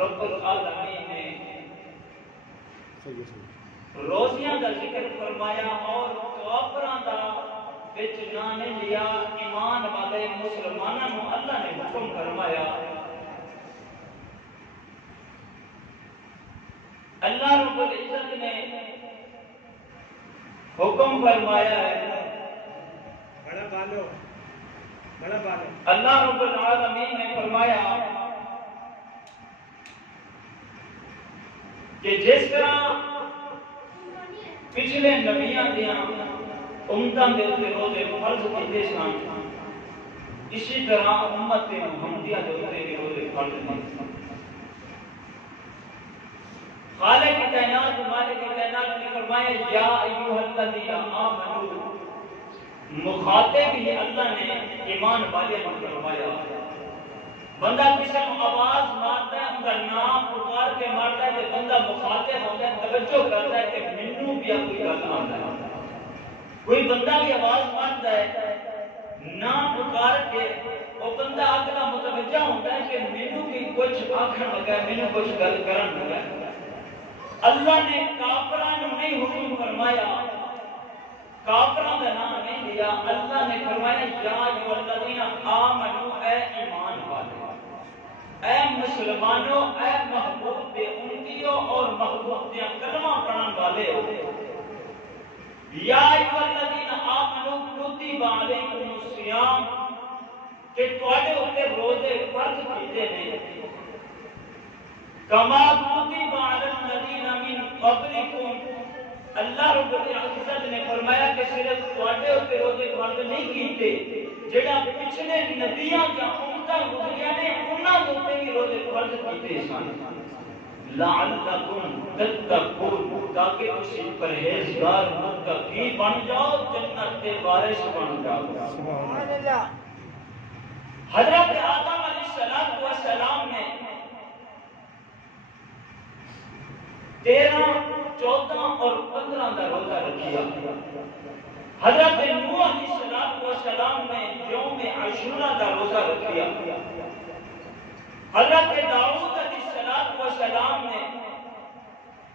رب العالمین نے روزیاں کا ذکر فرمایا اور کافراں دا وچ نہ لیا، ایمان والے مسلمانوں کو اللہ نے حکم فرمایا، اللہ رب العزت نے حکم فرمایا ہے، اللہ رب العالمین نے فرمایا کہ جس طرح پچھلے نبیاں دیاں امتاں دے اوپر روزے فرض کیتے سن، اسی طرح امت محمدیہ دے اوپر بھی روزے فرض کیتے سن۔ خالق کائنات مالک کائنات نے فرمایا یا ایھا الذین آمنوا، مخاطب ہی اللہ نے ایمان والے کو فرمایا۔ بندہ کسی کو آواز مارتا ہے، ان کا نام پکار کے مارتا ہے، تو بندہ مخاطب ہوتا ہے، توجہ کرتا ہے کہ مینوں بھی کوئی گل آندا ہے۔ کوئی بندہ بھی آواز مارتا ہے نام پکار کے، وہ بندہ اگلا متوجہ ہوتا ہے کہ مینوں بھی کچھ آکھن لگا ہے، مینوں کچھ گل کرن لگا ہے۔ اللہ نے کافراں نوں نہیں حکم فرمایا، کافراں کا نام نہیں لیا، اللہ نے فرمایا یا ایھا الذین آمنوا، اے ایمان والے، اے مسلمانوں، اے محبوب دے امتیوں اور محبوب دے کلمہ پڑھن والے ہو، یا ایھا الذین آمنوا کتب علیکم الصیام، کہ تواڈے اوپر روزے فرض کیتے ہیں، کما کتب علی الذین من قبلکم، اللہ رب العزت نے فرمایا کہ صرف تواڈے اوپر روزے فرض نہیں کیتے، جڑا پچھلے نبیاں یا امتاں گزریاں نے انہاں دے اوپر بھی روزے فرض کیتے سن، لعلکم تتقون، تاکہ تسی پرہیزگار متقی بن جاؤ، جنت کے وارث بن جاؤ۔ سبحان اللہ۔ حضرت آدم علیہ السلام نے 13، 14 اور 15 کا روزہ رکھیا۔ حضرت نوح علیہ السلام نے یوم عاشورہ کا روزہ رکھیا۔ حضرت داؤد علیہ السلام نے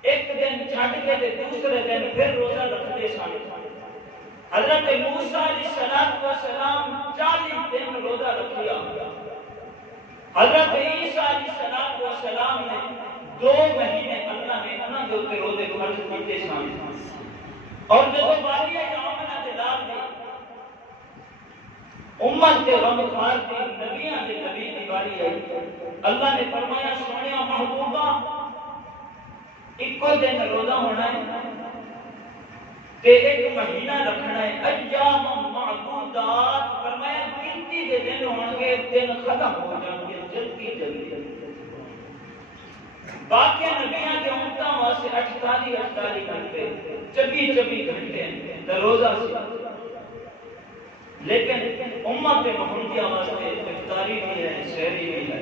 ایک دن چھڈ کے دوسرے دن پھر روزہ رکھتے سن۔ حضرت موسیٰ علیہ السلام 40 دن روزہ رکھیا۔ حضرت عیسیٰ علیہ السلام نے 2 مہینے اللہ نے انہاں دے اوپر روزے فرض کیتے سن، اور جب باری آمنہ دے لال دی امت کے غمخوار دی نبیاں دے نبی دی باری آئی، اللہ نے فرمایا سونیا محبوبہ ایک دن روزہ ہونا ہے تے 1 مہینہ رکھنا ہے، ایام معدودات، فرمایا گنتی دے دن ہون گے، دن ختم ہو جائیں گے جلدی جلدی۔ باقی نبیاں کے امتاں واسطے 48 گھنٹے 24 گھنٹے روزہ سی، لیکن امت محمدیہ واسطے افطاری بھی ہے، سحری بھی ہے،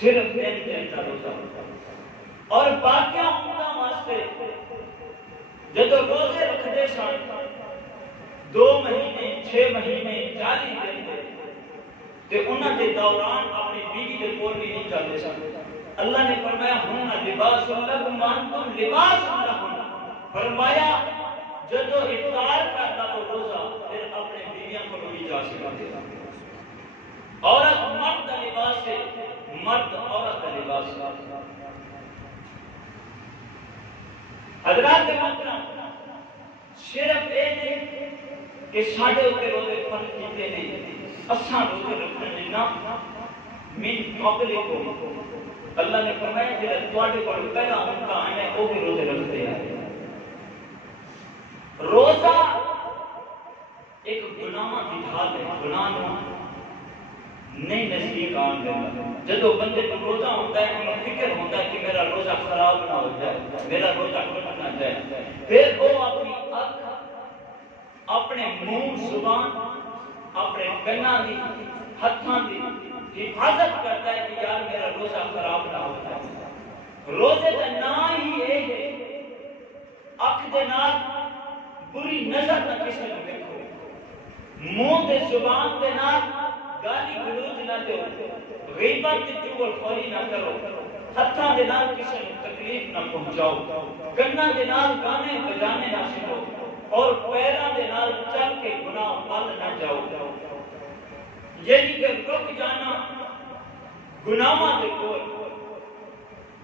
صرف 3 دن کا روزہ۔ اور باقی امتاں واسطے جب روزے رکھتے سن 2 مہینے 6 مہینے 40 دن تے انہاں دے دوران اپنی بیوی دے کول بھی نہیں جاندے سن۔ اللہ نے فرمایا ہن لباس لکم وانتم لباس لہن، فرمایا جدو افطار کرتا تو روزہ پھر اپنے بیویاں کو بھی جا سکتے، عورت مرد کا لباس ہے، مرد عورت کا لباس ہے۔ حضرات محترم، صرف یہ نہیں کہ ساڈے اوپر روزے فرض کیتے نہیں، اساں روزے رکھنے نہ من قبلکم، اللہ نے فرمایا کہ تواڈے کول پہلا امت آئے ہیں وہ بھی روزے رکھتے ہیں۔ روزہ ایک گناہاں کی حال ہے، گناہ نہیں نزدیک آن دینا۔ جدو بندے کو روزہ ہوتا ہے انہیں فکر ہوتا ہے کہ میرا روزہ خراب نہ ہو جائے، میرا روزہ ٹوٹ نہ جائے، پھر وہ اپنی آنکھ، اپنے منہ، زبان، اپنے کاناں دی، ہتھاں دی حفاظت کرتا ہے کہ یار میرا روزہ خراب نہ ہو جائے۔ روزے کا نام ہی یہ ہے، اکھ دے نال بری نظر نہ کسی کو دیکھو، منہ دے زبان دے نال گالی گلوچ نہ دو، غیبت چغل خوری نہ کرو، ہتھاں دے نال کسی نوں تکلیف نہ پہنچاؤ، کناں دے نال گانے بجانے نہ سنو، اور پیراں دے نال چل کے گناہ مل نہ جاؤ۔ یعنی کہ رک جانا گناہاں دے کول،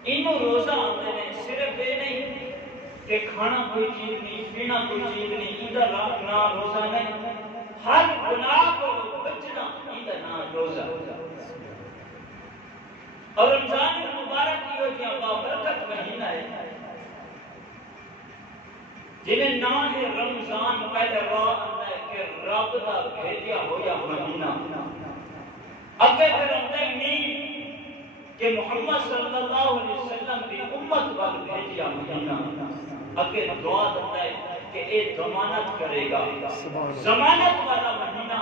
انہوں روزہ آتے ہیں، صرف یہ نہیں کہ کھانا کوئی چیز نہیں، پینا کوئی چیز نہیں، ادھر نام روزہ نہیں، ہر گناہ کو بچنا ادھر نام روزہ۔ اور رمضان المبارک کی وجہ بابرکت مہینہ ہے، جنہیں نام ہے رمضان، پہلے راہ ہے کہ رب دا بھیجا ہویا مہینہ۔ اگر پھر ہم نہیں کہ محمد صلی اللہ علیہ وسلم کی امت وال بھیجیا مہینہ، اگر دعا دیتا ہے کہ اے ضمانت کرے گا، ضمانت والا مہینہ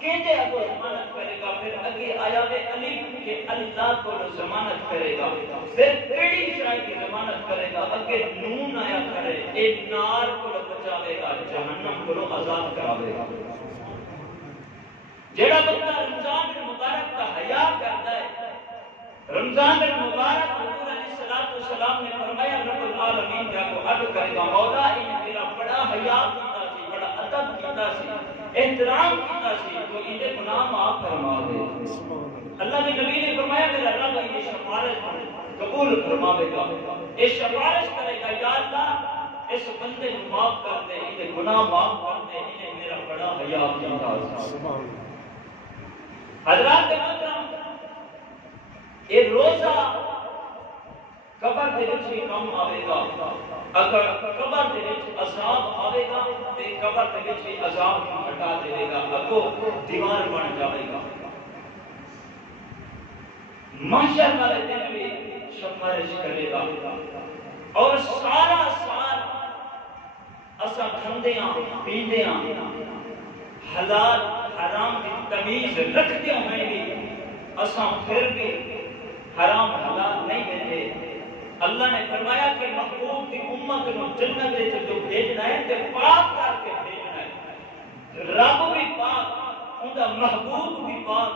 کہتے اگو ضمانت کرے گا، پھر اگے آیا بے علی کہ اللہ کو ضمانت کرے گا، پھر کیڑی شاہ کی ضمانت کرے گا، اگے نون آیا کرے، اے نار کو بچاوے گا، جہنم کو آزاد کراوے گا۔ جڑا بندہ رمضان المبارک کا حیا کرتا ہے، رمضان المبارک حضور علیہ السلام نے فرمایا رب العالمین جا کو عرض کرے گا، مولا ان میرا بڑا حیا کیتا سی، بڑا ادب کیتا سی، احترام کیتا سی، تو ان دے گناہ معاف فرما دے۔ اللہ کے نبی نے فرمایا میرا رب ان کی شفاعت قبول فرماوے گا، یہ سفارش کرے گا، یا اللہ اس بندے کو معاف کر دے، ان دے گناہ معاف کر دے، انہیں میرا بڑا حیا کیتا سی۔ حضرات محترم، یہ روزہ قبر دے وچ بھی کم آوے گا، اگر قبر دے وچ عذاب آوے گا تے قبر دے وچ بھی عذاب ہٹا دے گا، اگو دیوار بن جاوے گا۔ محشر والے دن بھی سفارش کرے گا، اور سارا سال اساں کھندیاں پیندیاں حلال حرام کی تمیز رکھتے ہوئے بھی اساں پھر بھی حرام حلال نہیں دیتے۔ اللہ نے فرمایا کہ محبوب کی امت کو جنت سے جو بھیجنا ہے تے پاک کر کے بھیجنا ہے۔ رب بھی پاک، اوندا محبوب بھی پاک،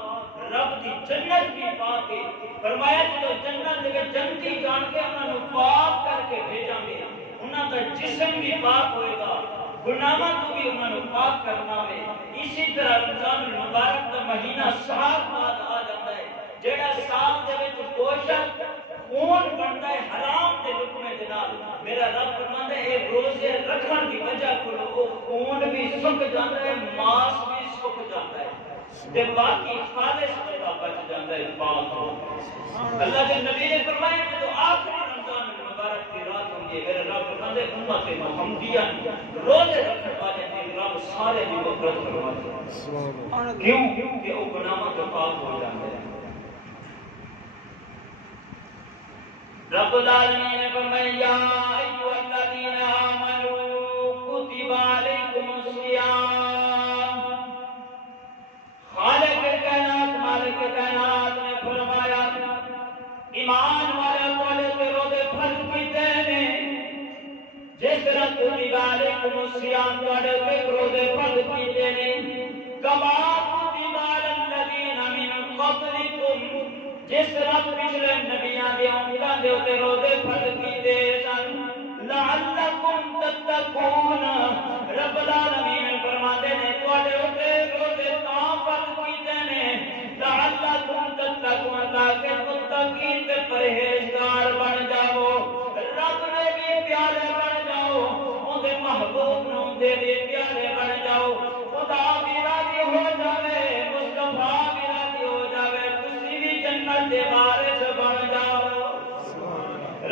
رب کی جنت بھی پاک ہے۔ فرمایا جو جنت دے جنتی جان کے انہاں نوں پاک کر کے بھیجاں گے، انہاں دا جسم بھی پاک ہوئے گا، گناہاں تو بھی انہاں نوں پاک کرنا ہے۔ اسی طرح رمضان المبارک کا مہینہ صاف بعد آ جاتا ہے، جڑا صاف دے وچ گوشت خون بنتا ہے حرام دے لقمے دے نال، میرا رب فرماندا ہے اے روزے رکھن دی وجہ کو وہ خون بھی سک جاتا ہے، ماس بھی سک جاتا ہے، تے باقی خالص بندہ بچ جاتا ہے، پاک ہو۔ اللہ کے نبی نے فرمایا کہ جو آخری رمضان المبارک کی رات ہوں گی، میرے رب فرماندے امت محمدیہ روزے رکھنے والے دن رب سارے دی مغفرت فرما دے۔ کیوں کہ وہ گناہوں سے پاک ہو جاتے ہیں۔ رب العالمین نے فرمایا یا ایھا الذین آمنوا کتب علیکم الصیام، خالق کائنات مالک کائنات نے فرمایا ایمان والے والے روزے فرض کیتے نے، جس طرح کتب علیکم الصیام والے روزے فرض کیتے نے، کما کتب علی الذین من قبلکم، جس طرح پچھلے نبیاں دے امتاں دے اوتے روزے فرض کیتے سن، لعلکم تتقون، رب العالمین فرماتے ہیں تواڈے اوتے روزے تاں فرض کیتے نے، لعلکم تتقون، تاکہ متقین تے پرہیزگار بن جاؤ، رب دے بھی پیارے بن جاؤ، اون دے محبوب نوں دے بھی پیارے بن جاؤ، خدا بھی راضی ہو جاوے، مصطفیٰ بھی راضی ہو جاوے، تسی بھی جنت دے وارث بن جاؤ۔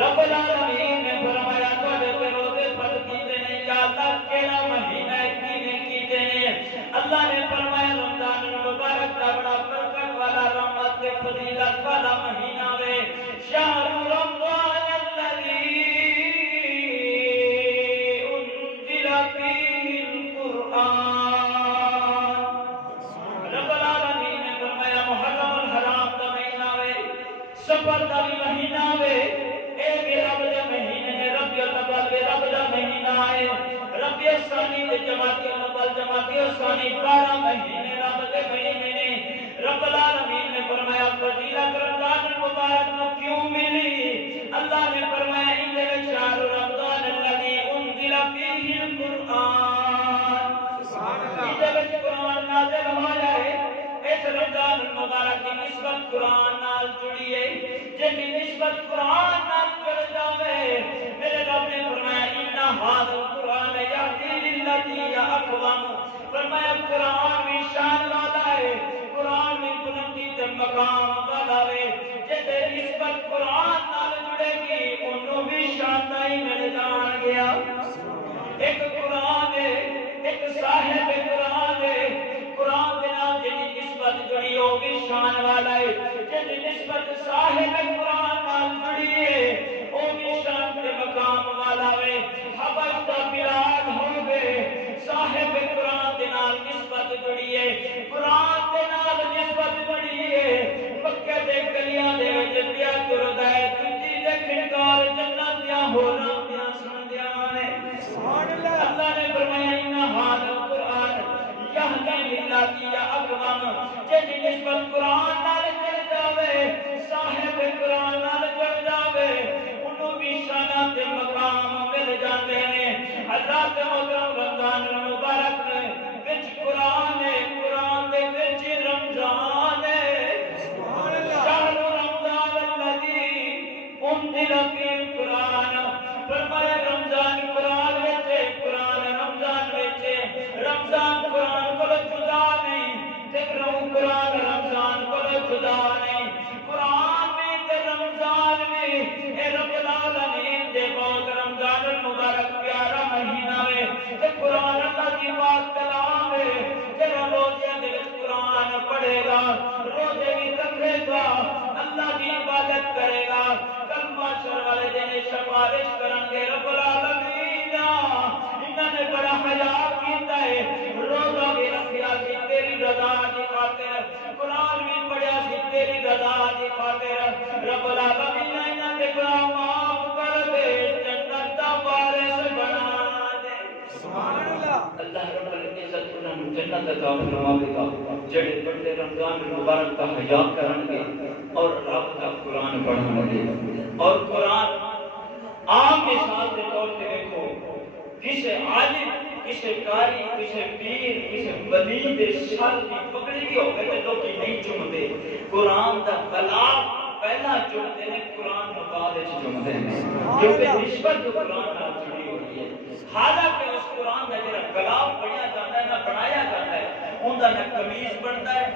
رب العالمین نے فرمایا تواڈے تے روزے فرض کیتے نے، یا اللہ کیڑا مہینہ ہے کیویں کیتے نے؟ اللہ نے فرمایا رمضان المبارک دا بڑا برکت والا رحمت تے فضیلت والا مہینہ وے، شہر رمضان الذی انزل فیہ القرآن، رب العالمین نے فرمایا محرم الحرام دا مہینہ وے، سفر دا بھی مہینہ وے، اے بھی رب دا مہینہ ہے، ربیع الاول بھی رب دا مہینہ ہے، ربیع الثانی تے جمادی الاول جمادی الثانی 12 مہینے رب دے مہینے نے۔ رب العالمین نے فرمایا فرمایا فضیلت رمضان المبارک میں کیوں ملی؟ اللہ نے فرمایا ان شہر رمضان الذی انزل فیہ القرآن، قرآن نازل ہوا ہے۔ اس رمضان المبارک کی نسبت قرآن نال جڑی ہے، جن کی نسبت قرآن نال جڑ جاوے میرے رب نے فرمایا ان ھذا القرآن یہدی للتی ہی اقوم، فرمایا قرآن بھی شان والا ہے، قرآن بھی بلندی تے مقام والا ہے، جے نسبت قرآن نال جڑے گی انہوں بھی شان ہی مل جان گیا۔ ایک قرآن ہے، ایک صاحب قرآن ہے، قرآن کے نام جنی نسبت جڑی ہو بھی شان والا ہے، جنی نسبت صاحب قرآن نال جڑی ہے وہ بھی شان کے مقام والا ہے۔ حبش دا بلاد ہو گئے صاحب قرآن کے نال نسبت جڑی ہے، قرآن کے نال نسبت جڑی ہے، مکہ دے گلیاں دے وچ پیا ٹردا ہے، دجی دے کھنگار جنت دیاں ہوراں پیا سندیاں نے۔ سبحان اللہ۔ اللہ نے فرمایا ان ھذا القرآن یہدی للتی ہی اقوم، جن نسبت قرآن نال جڑ جاوے صاحب قرآن نال جڑ جاوے انہوں بھی شان تے مقام مل جاندے ہیں۔ حضرات محترم رمضان المبارک وچ قرآن ہے، قرآن دے وچ رمضان ہے۔ سبحان اللہ۔ شہر رمضان الذی انزل فیہ القرآن، فرمایا رمضان قرآن وچ، قرآن رمضان وچ، رمضان قرآن کو جدا نہیں، تے قرآن رمضان کو جدا نہیں، قرآن میں تے رمضان میں اے رب العالمین دے پاک رمضان المبارک پیارا مہینہ ہے، تے قرآن اللہ کی پاک کلام ہے، تیرا روزے دے قرآن پڑھے گا، روزے بھی رکھے گا، اللہ کی عبادت کرے گا، کلمہ شر والے دن سفارش کریں گے رب العالمین انہوں نے بڑا حیا کیتا ہے، روزہ بھی رکھیا سی تیری رضا کی خاطر، قرآن بھی پڑھیا سی تیری رضا کی خاطر، رب العالمین انہوں نے گناہ معاف کر دے، جنت دا وارث بنا دے۔ سبحان اللہ۔ اللہ رب العزت انہوں نے جنت عطا فرماوے گا جڑے بندے رمضان المبارک کا حیا کریں گے اور رب کا قرآن پڑھیں گے۔ اور قرآن عام مثال کے طور پہ دیکھو، کسی عالم، کسی قاری، کسی پیر، کسی ولی دے سر کی پکڑی بھی ہو گئے تو لوگ نہیں چومتے، قرآن دا غلاف پہلا چومتے ہیں، قرآن بعد چومتے ہیں، کیونکہ نسبت قرآن نال جڑی ہوئی ہے۔ حالانکہ اس قرآن کا جڑا غلاف بنیا جاتا ہے، نہ بنایا جاتا ہے، ان کا نہ قمیض بنتا ہے،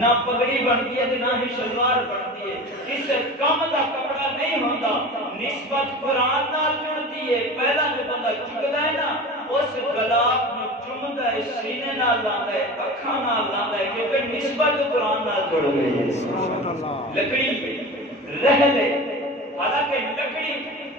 نہ پگڑی بنتی ہے، نہ ہی شلوار بنتی ہے، کس کم کا کپڑا نہیں ہوتا، نسبت قرآن نال جڑتی ہے۔ پہلا جو بندہ چکتا ہے نا اس غلاف میں چومتا ہے، سینے نال لاتا ہے، اکھاں نال لاتا ہے، کیونکہ نسبت قرآن نال جڑ گئی ہے۔ لکڑی رہ لے، حالانکہ لکڑی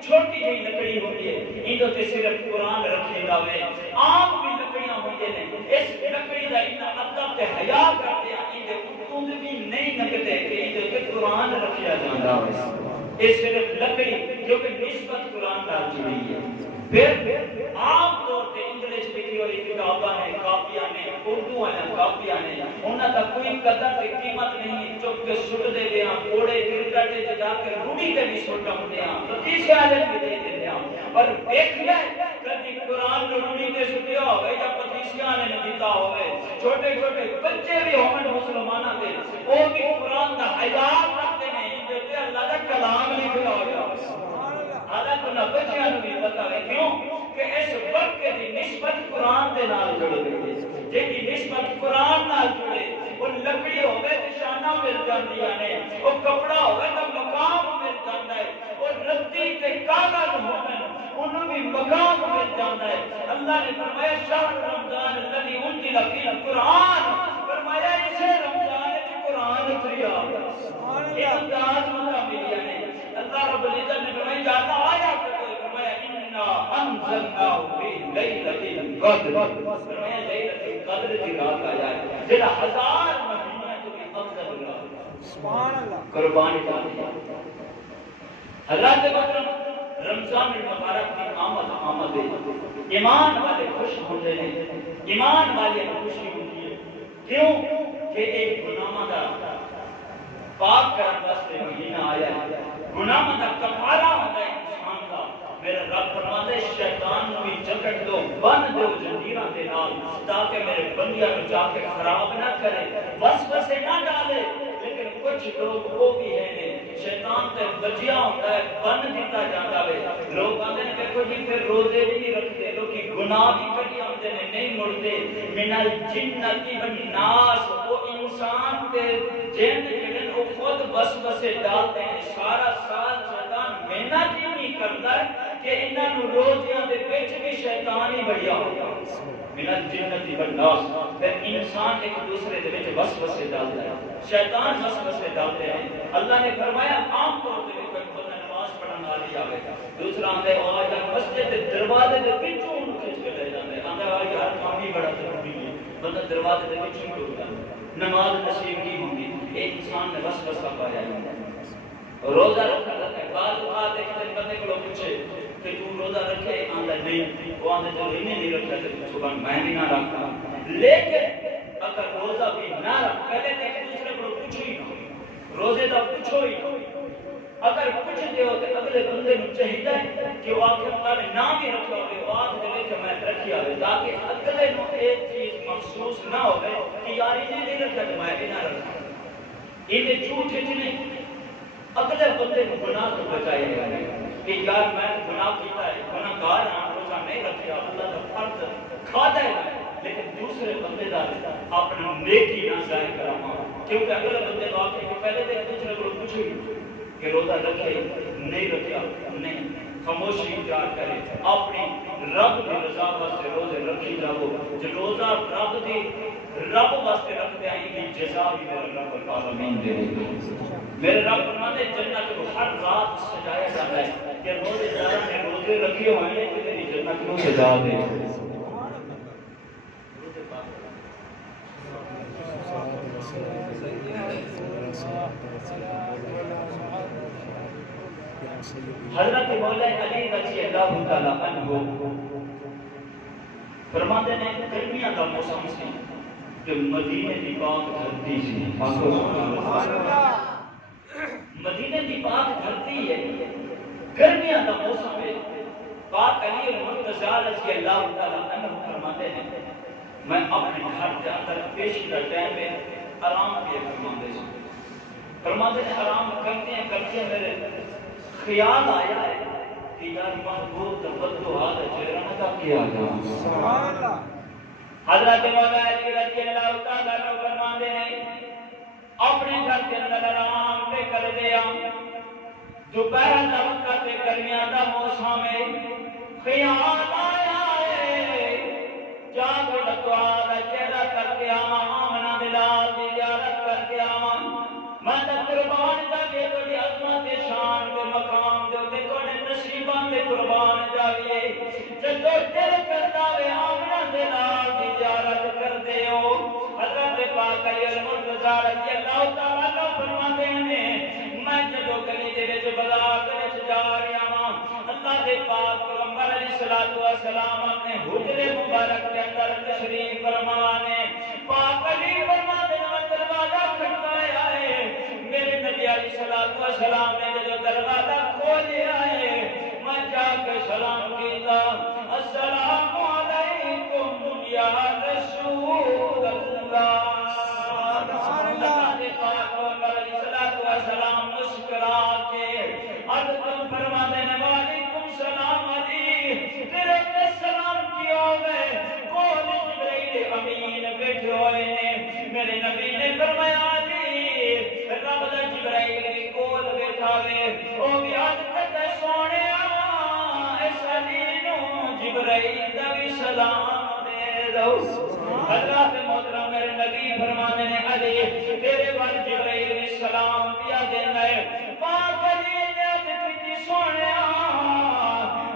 چھوٹی جی لکڑی ہوتی ہے، اندوں تے صرف قرآن رکھے گا وے، عام بھی لکڑیاں ہوتے ہیں، اس لکڑی دا اتنا ادب تے حیا کرتے ہیں، اندے اتوں بھی نہیں نکتے کہ اندے تے قرآن رکھیا جاتا ہے۔ یہ صرف لکڑی جو کہ نسبت قرآن نال جڑی ہے۔ پھر عام طور پہ انگلش لکھی ہوئی کتاباں ہیں، کاپیاں ہیں، اردو ہیں، کاپیاں ہیں، انہاں دا کوئی قدر تے قیمت نہیں، چپ کے سٹ دے دے ہاں، کوڑے کرکٹ جا کے روڑی تے بھی سٹ ہوندے ہاں، تیسرے عالم بھی دے دے ہاں، پر دیکھیا کبھی قرآن روڑی تے سٹیا ہوئے یا پتیسیاں نے دیتا ہوئے، چھوٹے چھوٹے بچے بھی ہومن مسلماناں دے، وہ بھی قرآن دا حیات رکھتے ہیں، جو تے اللہ دا کلام لکھا ہویا۔ حالانکہ نہ بچیاں نو بھی پتہ ہے، کیوں کہ اس برکے دی نسبت قرآن دے نال جڑ گئی ہے، جے کی نسبت قرآن نال جڑے، وہ لکڑی ہوئے تو شانہ مل جاندیاں نے، وہ کپڑا ہوئے تو مقام مل جاندہ ہے، وہ رتی تے کاغذ ہوئے انہوں بھی مقام مل جاندہ ہے۔ اللہ نے فرمایا شہر رمضان الذی انزل فیہ القرآن، فرمایا اسے رمضان کی قرآن اتریا، یہ امتیاز مطلب ملیا نے۔ اللہ رب العزت نے فرمایا جاتا آیا کہ کوئی فرمایا اِنَّا أَنزَلْنَاهُ فِي لَيْلَةِ الْقَدْرِ، فرمایا لیلۃ القدر کی رات آیا ہے، جڑا 1000 مہینے تو بھی افضل رات۔ سبحان اللہ، قربانی جاتی ہے۔ حضرات محترم رمضان المبارک کی آمد ہے، ایمان والے خوش ہوتے ہیں، ایمان والے خوشی ہوتی ہے، کیوں کہ ایک گناہ دا پاک کرنے واسطے مہینہ آیا ہے، گناہ کا کفارہ ہوتا ہے انسان کا۔ میرے رب فرماتے شیطان نو بھی جکڑ دو، بن دو زنجیراں دے نال، تاکہ میرے بندیاں نو جا کے خراب نہ کرے، وسوسے نہ ڈالے۔ لیکن کچھ لوگ وہ بھی ہیں شیطان تے بجیا ہوتا ہے، بن دیتا جاتا ہے۔ لوگ آتے ہیں دیکھو جی پھر روزے بھی نہیں رکھتے، لوگ گناہ بھی کری آتے ہیں نہیں مڑتے۔ من الجنۃ والناس، وہ انسان تے جن جن وہ خود وسوسے ڈالتے ہیں۔ سارا سال شیطان محنت ہی نہیں کرتا کہ انہاں نو روزیاں دے وچ بھی شیطان ہی بڑھیا ہوتا ہے۔ من الجنۃ والناس، پھر انسان ایک دوسرے دے وچ وسوسے ڈالتا ہے، شیطان وسوسے ڈالتے ہیں۔ اللہ نے فرمایا عام طور تے کوئی بندہ نماز پڑھن والی آوے، دوسرا آندے او آج مسجد دے دروازے دے وچوں اون کھچ کے لے جاندے، آندا آج ہر کام ہی بڑا ضروری ہے، بندہ دروازے دے وچوں ٹر جاندا، نماز نصیب نہیں ہوندی۔ اے انسان نے وسوسہ پایا ہے۔ روزہ رکھنا ہے، بعض اوقات ایک بندے کو پوچھے کہ تو روزہ رکھے، آندا نہیں، وہ آندے جو انہیں نہیں رکھا تو سبحان میں بھی نہ رکھا۔ لیکن اگر روزہ بھی نہ رکھ، پہلے تو ایک دوسرے کو پوچھو ہی نہ، روزے دا پوچھو ہی نہ۔ اگر پوچھ دے ہو تو اگلے بندے کو چاہیے کہ وہ آخر اللہ نے نام ہی رکھا ہوگے، وہ آخر دے کہ میں رکھیا ہوئے، تاکہ اگلے کو ایک چیز محسوس نہ ہوگے کہ یار انہیں نہیں رکھا تو میں بھی نہ رکھا۔ انہیں جھوٹ نہیں، اگلے بندے کو گناہ تو بچائے گا کہ یار میں گناہ کیتا ہے، گناہ گار ہاں، روزہ نہیں رکھیا، اللہ کا فرض کھاتا ہے، لیکن دوسرے بندے دا اپنا نیکی نہ ضائع کراما، کیونکہ اگلے بندے کو آپ کے پہلے تو دوسرے کو پوچھے کہ روزہ رکھے نہیں رکھیا، نہیں، خاموشی اختیار کرے، اپنی رب کی رضا واسطے روزے رکھی جاؤ۔ جو روزہ رب واسطے رکھتے ہیں ان کی جزا بھی میرے رب العالمین دے دے۔ میرے رب فرماتے جنت کو ہر رات سجایا جاتا ہے کہ روزے داروں نے روزے رکھے ہوئے ہیں کہ میری جنت کو سجا دے۔ حضرت مولا علی رضی اللہ تعالیٰ عنہ فرماتے ہیں گرمیاں کا موسم سی کہ مدینے کی پاک دھرتی سی، مدینے کی پاک دھرتی ہے، گرمیاں کا موسم ہے۔ پاک علی المرتضیٰ رضی اللہ تعالیٰ عنہ فرماتے ہیں میں اپنے گھر کے اندر پیش کا ٹائم میں آرام کیا فرماتے ہیں آرام کرتے ہیں میرے خیال آیا ہے کہ یار محبوب تبدو آدھا چہرہ کا کیا جا۔ حضرت مولا علی رضی اللہ تعالیٰ عنہ فرماتے ہیں اپنے گھر کے اندر آرام پہ کر دیا، دوپہر کا وقت گرمیاں کا موسم ہے، خیال آیا ہے جاگو لگوا دا چہرہ کر کے آواں، آمنہ بلال دی زیارت کر کے آواں، میں تو قربان جاگے تھوڑی عظمت شان کے مقام دے تے تھوڑے نصیباں تے قربان جاگے، جدو دل کرتا وے آمنہ بلال دی زیارت کر دے ہو۔ حضرت پاک علی المرتضیٰ رضی اللہ تعالیٰ عنہ فرماتے ہیں میں جدو گلی دے وچ بازار دے وچ جا رہا ہاں، اللہ دے پاک پیغمبر علیہ الصلوۃ والسلام اپنے حجرے مبارک کے اندر تشریف فرمانے، پاک علی فرماتے ہیں میں دروازہ کھٹکایا ہے، میرے نبی علیہ الصلوۃ والسلام نے جو دروازہ کھولیا ہے میں جا کے سلام کیتا، السلام علیکم یا رسول اللہ۔ اللہ دے پاک پیغمبر علیہ الصلوۃ والسلام مسکرا کے عرض فرماتے ہیں وعلیکم السلام علی، تیرے تے سلام کیا ہوئے کون جبرائیل امین بیٹھے ہوئے ہیں، میرے نبی نے فرمایا علی رب دا جبرائیل بھی کول بیٹھا ہوئے، او بھی آج کہتے سونے اس علی نو جبرائیل دا بھی سلام دے دو۔ حضرت محترم میرے نبی فرمانے نے علی تیرے وال جبرائیل بھی سلام دیا دینا ہے، پاک علی نے کتی سونے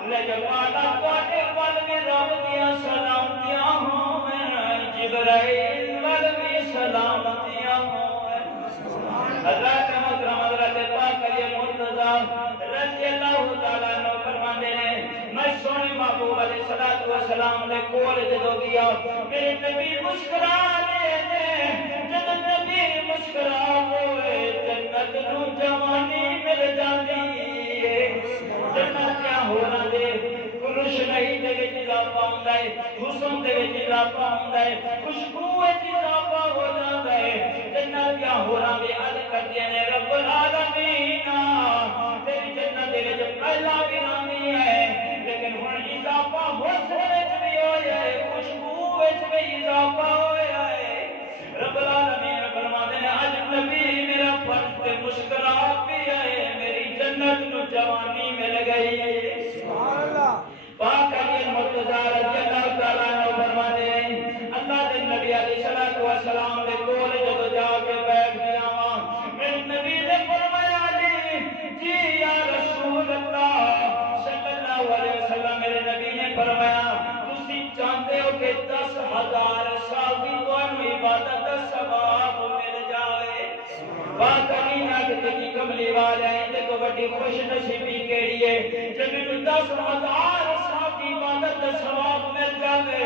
لیکن پالا پاٹے وال بھی رب دیا سلام دیا ہوں جبرائیل وال بھی سلام دیا ہوں۔ حضرت محترم حضرت پاک علی المرتضیٰ رضی اللہ تعالیٰ عنہ فرمانے نے میں سونے محبوب علیہ الصلوۃ والسلام نے کول جدو گیا میرے نبی مسکرا دے جب نبی مسکرا ہوئے جنت جنت کیا ہونا دے روشنائی دے وچ اضافہ ہوندا ہے حسن دے وچ اضافہ ہوندا ہے خوشبو وچ اضافہ ہو جاندا ہے جنت کیا ہونا دے عرض کردے نے رب العالمین تیری جنت دے وچ پہلا بھی نہیں ہے لیکن ہن اضافہ حسن وچ بھی ہویا ہے خوشبو وچ بھی اضافہ ہویا ہے رب العالمین فرماتے ہیں اج نبی میرا فرض تے مشکلات بھی آئے میری جنت نو جوانی مل گئی سبحان اللہ پاک علی مرتضی رضی اللہ تعالیٰ عنہ فرماتے ہیں اللہ کے نبی علیہ الصلوۃ والسلام دے کول جب جا کے بیٹھ گیا ہاں میرے نبی نے فرمایا جی یا رسول اللہ صلی اللہ علیہ وسلم میرے نبی نے فرمایا تسی چاہتے ہو کہ 10,000 سال کی تانوں عبادت دا ثواب مل جاوے بات نہیں ہے کہ تجھی کملی والے ہیں تے تو بڑی خوش نصیبی کیڑی ہے جب میں 10,000 سال کی عبادت دا ثواب مل جاوے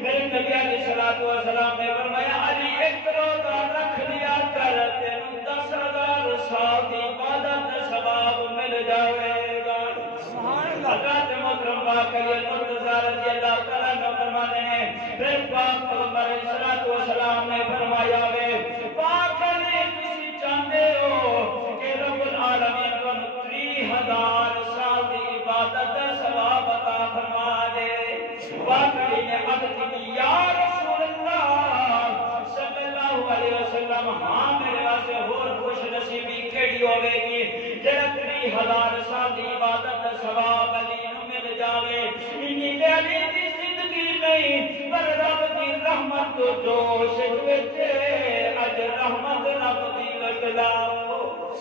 میرے نبی علیہ الصلوۃ والسلام نے فرمایا علی ایک روزہ رکھ لیا کر تینوں 10,000 سال کی عبادت دا ثواب مل جاوے گا سبحان اللہ حضرت محترم پاک علی مرتضی رضی اللہ تعالیٰ عنہ فرماتے ہیں پھر پاک پیغمبر علیہ الصلوۃ والسلام نے فرمایا وے پاک علی کسی چاہتے ہو کہ رب العالمین کو 30,000 سال کی عبادت کا ثواب عطا فرما دے پاک علی نے عرض کی یا رسول اللہ صلی اللہ علیہ وسلم ہاں میرے واسطے اور خوش نصیبی کیڑی ہوے گی جڑا 30,000 سال کی عبادت کا ثواب علی نو مل جاوے انہی تے علی دی زندگی نہیں پر رب دی رحمت تو جوش وچ اج رحمت رب دی لٹلاؤ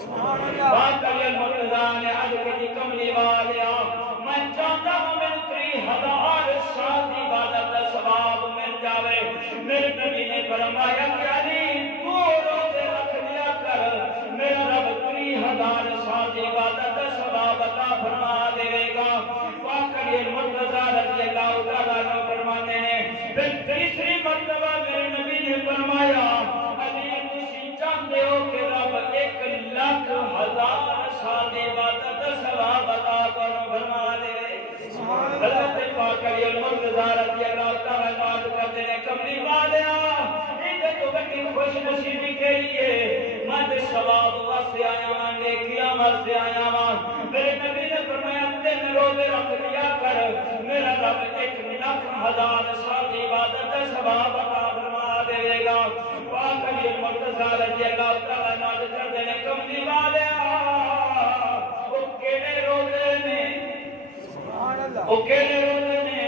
سبحان اللہ بات علی مرتضی نے اج کی کملی والیا میں چاہتا ہوں میں 30,000 سال کی عبادت کا ثواب مل جاوے میرے نبی نے فرمایا کہ علی تو روزے رکھ لیا کر میرا رب 30,000 سال کی عبادت کا ثواب عطا فرما دے گا پاک علی مرتضی رضی اللہ تعالیٰ عنہ فرماتے ہیں پھر تیسری مرتبہ میرے نبی نے فرمایا علی تسی چاہتے ہو کہ رب 1,00,000 سال کی عبادت کا ثواب عطا فرما دے حضرت پاک علی مرتضی رضی اللہ تعالیٰ عنہ کرتے ہیں کملی والیا تو بڑی خوش نصیبی کے لیے میں ثواب واسطے آیا ہاں نیکیاں واسطے آیا ہاں میرے نبی نے فرمایا 3 روزے رکھ لیا کر میرا رب 1,00,000 سال کی عبادت کا ثواب عطا فرما دے گا پاک علی مرتضی رضی اللہ تعالیٰ عنہ کرتے ہیں کملی والیا وہ کیڑے روزے نے سبحان اللہ وہ کیڑے روزے نے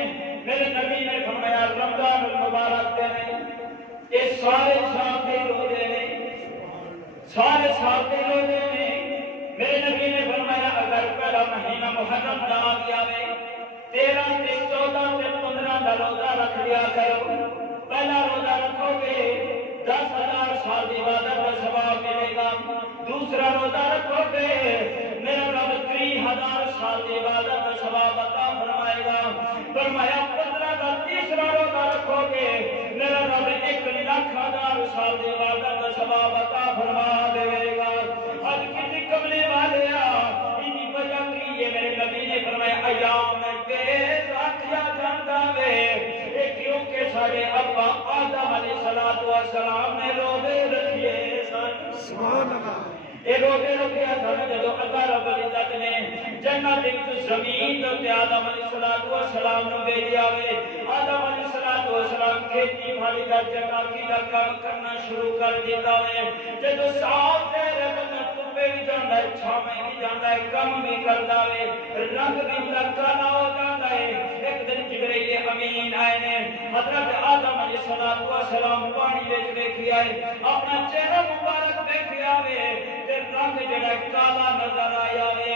میرے نبی نے فرمایا رمضان المبارک کے نہیں یہ سارے سال کے روزے نے سارے سال کے روزے نے میرے نبی نے فرمایا اگر پہلا مہینہ محرم نہ آ گیا وے 13 سے 14 سے 15 کا روزہ رکھ لیا کرو پہلا روزہ رکھو گے 10,000 سال کی عبادت کا ثواب ملے گا دوسرا روزہ رکھو گے میرا رب 30,000 سال کی عبادت کا ثواب عطا فرمائے گا فرمایا 15 کا تیسرا روزہ رکھو گے میرا رب 1,00,000 سال کی عبادت کا ثواب عطا فرما دے گا آج کسی کملی والیا انہی وجہ کی یہ میرے نبی نے فرمایا ایام تیز رکھیا جاتا وے کیونکہ سارے ابا آدم علیہ السلام نے روزے رکھیے سن سبحان اللہ یہ روزے رکھے سن جدو اللہ رب العزت نے جنت زمین تے آدم علیہ السلام نو بھیجا وے آدم علیہ السلام کھیتی باڑی دا چلاکی دا کام کرنا شروع کر دیتا وے جدو صاف تیرے بندہ تپے بھی جاندا ہے چھاویں بھی جاندا ہے کم بھی کردا وے رنگ بھی کالا ہو جاندا ہے ایک دن جبرائیل امین آئے نے حضرت آدم علیہ السلام پانی وچ ویکھیا ہے اپنا چہرہ مبارک ویکھیا وے تے رنگ جڑا کالا نظر آیا وے